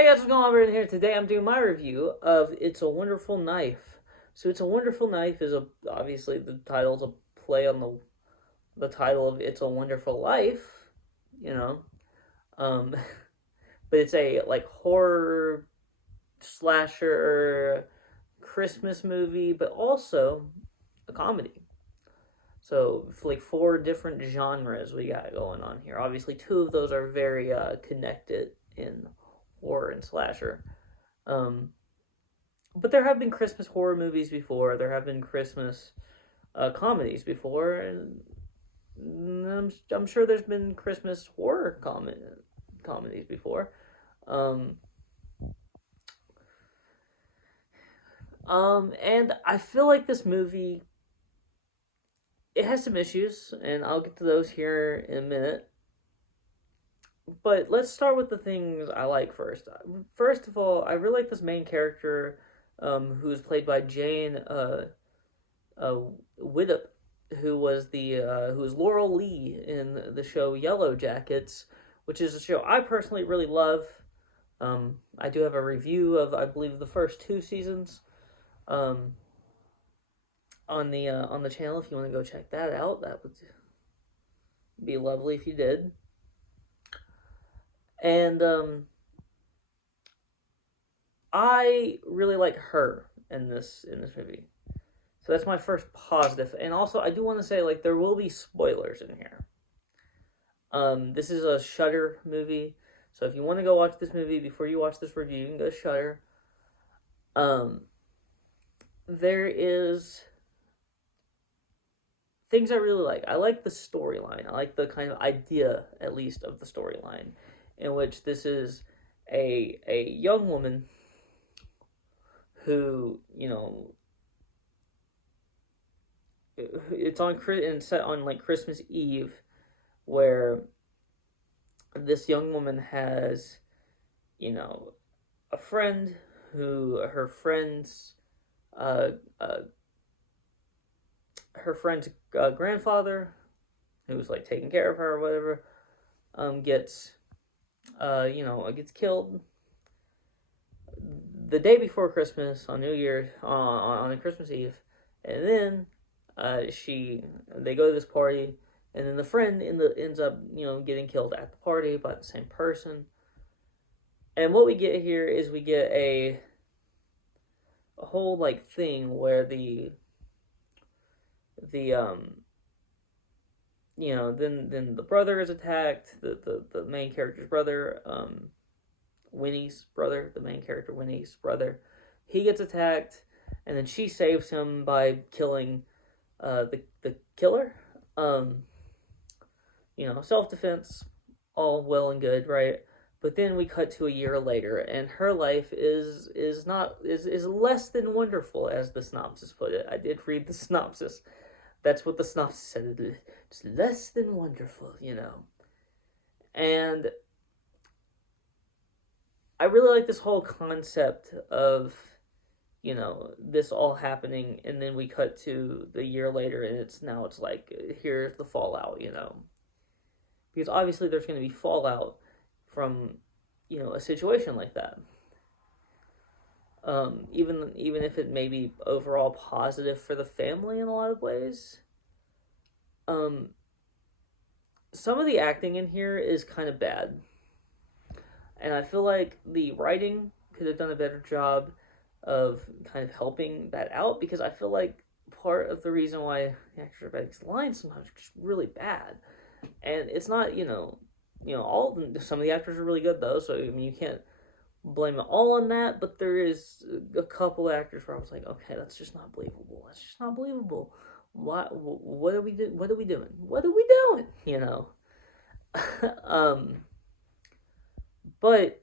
Hey guys, what's going on over here? Today I'm doing my review of It's a Wonderful Knife. So It's a Wonderful Knife is obviously the title's a play on the title of It's a Wonderful Life, you know. Um but it's a like horror slasher Christmas movie, but also a comedy. So like four different genres we got going on here. Obviously two of those are very connected in horror and slasher. Um but there have been Christmas horror movies before. There have been Christmas comedies before, and I'm sure there's been Christmas horror comedies before. Um, and I feel like this movie it has some issues, and I'll get to those here in a minute. But let's start with the things I like first. First of all, I really like this main character, who's played by Jane uh, Widdop, who was Laurel Lee in the show Yellow Jackets, which is a show I personally really love. I do have a review of I believe the first two seasons um, on the channel. If you want to go check that out, that would be lovely if you did. And I really like her in this movie. So that's my first positive. And also, I do want to say like there will be spoilers in here. This is a Shudder movie, so if you want to go watch this movie before you watch this review, you can go to Shudder. Um, there is things I really like. I like the storyline. I like the kind of idea, at least, of the storyline, in which this is a young woman who it's on and set on like Christmas Eve, where this young woman has you know a friend who uh, uh, her friend's grandfather, who's like taking care of her or whatever, gets gets killed the day before Christmas on New Year on a Christmas Eve, and then she they go to this party, and then the friend ends up getting killed at the party by the same person. And what we get here is we get a whole like thing where the then the brother is attacked, the main character's brother, Winnie's brother, the main character Winnie's brother, he gets attacked, and then she saves him by killing the killer. Um, Self defense, all well and good, right? But then we cut to a year later, and her life is not is less than wonderful, as the synopsis put it. I did read the synopsis. That's what the synopsis said. It's less than wonderful. And I really like this whole concept of this all happening, and then we cut to the year later, and it's like here's the fallout. Because obviously there's going to be fallout from a situation like that. Even if it may be overall positive for the family in a lot of ways. Um, some of the acting in here is kind of bad, and I feel like the writing could have done a better job of kind of helping that out, because I feel like part of the reason why the actors are bad lines sometimes are just really bad, and it's not all of them. Some of the actors are really good though, so I mean you can't blame it all on that. But there is a couple actors where I was like, okay, that's just not believable. That's just not believable. What are we doing? What are we doing? What are we doing? um, but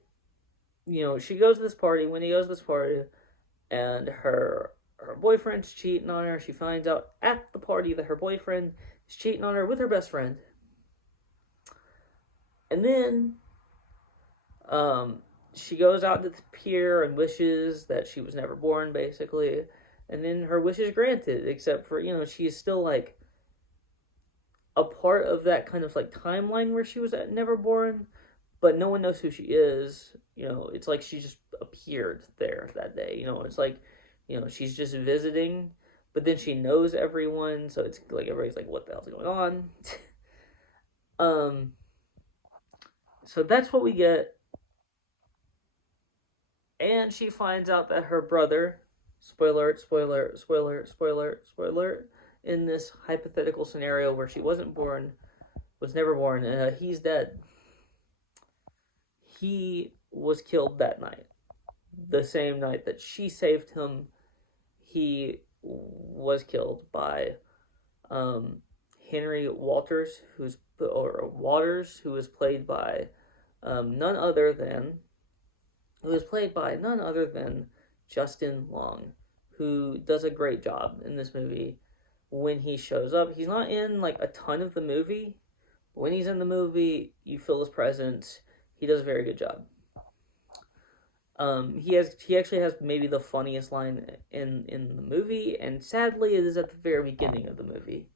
she goes to this party. When he goes to this party, and her boyfriend's cheating on her. She finds out at the party that her boyfriend is cheating on her with her best friend. And then she goes out to the pier and wishes that she was never born, basically. And then her wish is granted, except for, she is still like a part of that kind of like timeline where she was never born. but no one knows who she is. It's like she just appeared there that day. It's like, she's just visiting, but then she knows everyone, so it's like everybody's like, what the hell's going on? um, so that's what we get. And she finds out that her brother, spoiler, in this hypothetical scenario where she was never born, he's dead. He was killed that night. The same night that she saved him, he was killed by Henry Walters, who was played by none other than Justin Long, who does a great job in this movie. When he shows up, he's not in like a ton of the movie, but when he's in the movie, you feel his presence. He does a very good job. He actually has maybe the funniest line in the movie, and sadly, it is at the very beginning of the movie.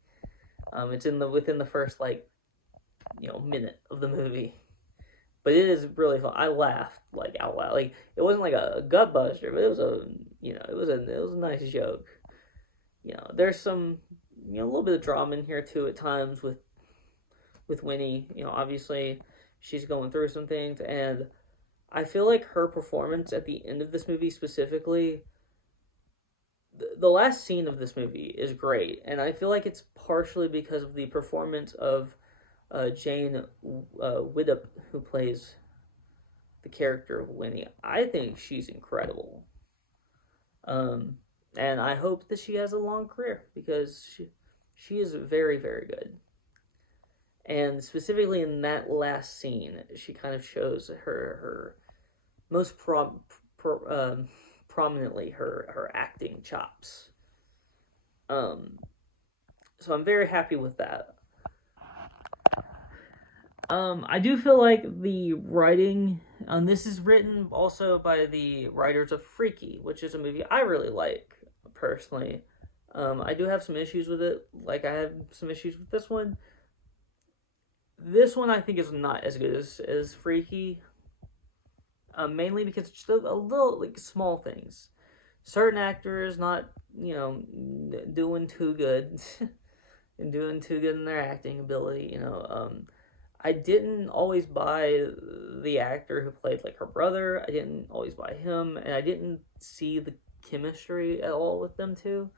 It's within the first minute of the movie, but it is really fun. I laughed like out loud. Like it wasn't like a gut buster, but it was a nice joke. There's some a little bit of drama in here too at times with Winnie. Obviously she's going through some things, and I feel like her performance at the end of this movie specifically, the last scene of this movie is great, and I feel like it's partially because of the performance of Jane Widdop, who plays the character of Winnie. I think she's incredible, and I hope that she has a long career because she is very, very good. And specifically in that last scene, she kind of shows her most prominently her acting chops. So I'm very happy with that. I do feel like the writing on this is written also by the writers of Freaky, which is a movie I really like personally. I do have some issues with it, like I have some issues with this one. This one I think is not as good as Freaky. Mainly because it's just a little like small things. Certain actors not doing too good and doing too good in their acting ability. I didn't always buy the actor who played like her brother. I didn't always buy him, and I didn't see the chemistry at all with them two.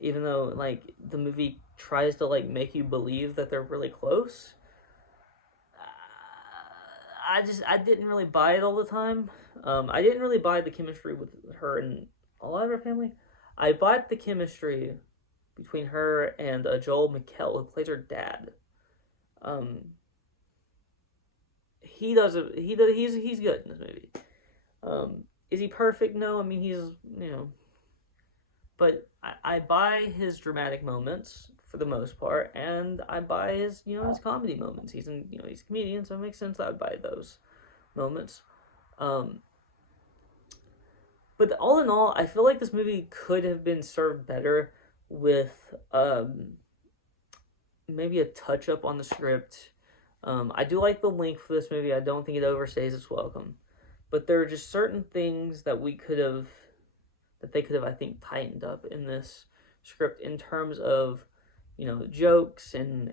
Even though like the movie tries to like make you believe that they're really close. I didn't really buy it all the time. I didn't really buy the chemistry with her and a lot of her family. I bought the chemistry between her and Joel McHale, who plays her dad. He's good in this movie. Is he perfect? No, I mean he's but I buy his dramatic moments for the most part, and I buy his his comedy moments. He's a comedian, so it makes sense that I would buy those moments. But all in all, I feel like this movie could have been served better with maybe a touch up on the script. I do like the length for this movie. I don't think it overstays its welcome, but there are just certain things that they could have, I think, tightened up in this script in terms of jokes and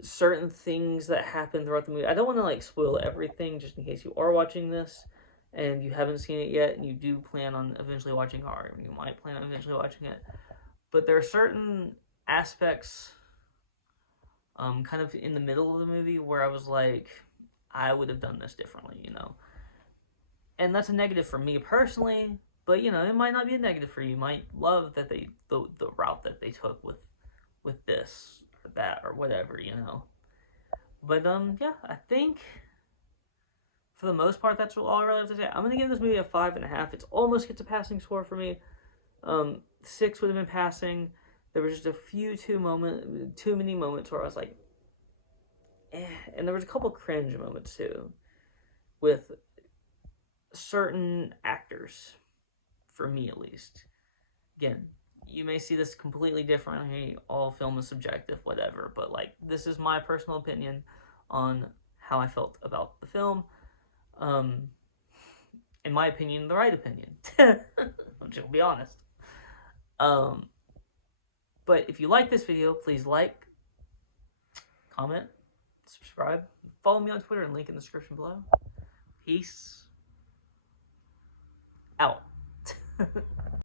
certain things that happen throughout the movie. I don't want to like spoil everything just in case you are watching this and you haven't seen it yet and you do plan on eventually watching it, or you might plan on eventually watching it. But there are certain aspects kind of in the middle of the movie where I was like, I would have done this differently, And that's a negative for me personally, but it might not be a negative for you. You might love that the route that they took with this or that or whatever, But yeah, I think for the most part that's all I really have to say. I'm gonna give this movie a 5.5. It's almost gets a passing score for me. 6 would have been passing. There was just a few too many moments where I was like, and there was a couple cringe moments too, with certain actors, for me at least. Again, you may see this completely different. Hey, all film is subjective, whatever. But like, this is my personal opinion on how I felt about the film. In my opinion, the right opinion. Which, I'll be honest. But if you like this video, please like, comment, subscribe, follow me on Twitter and link in the description below. Peace out.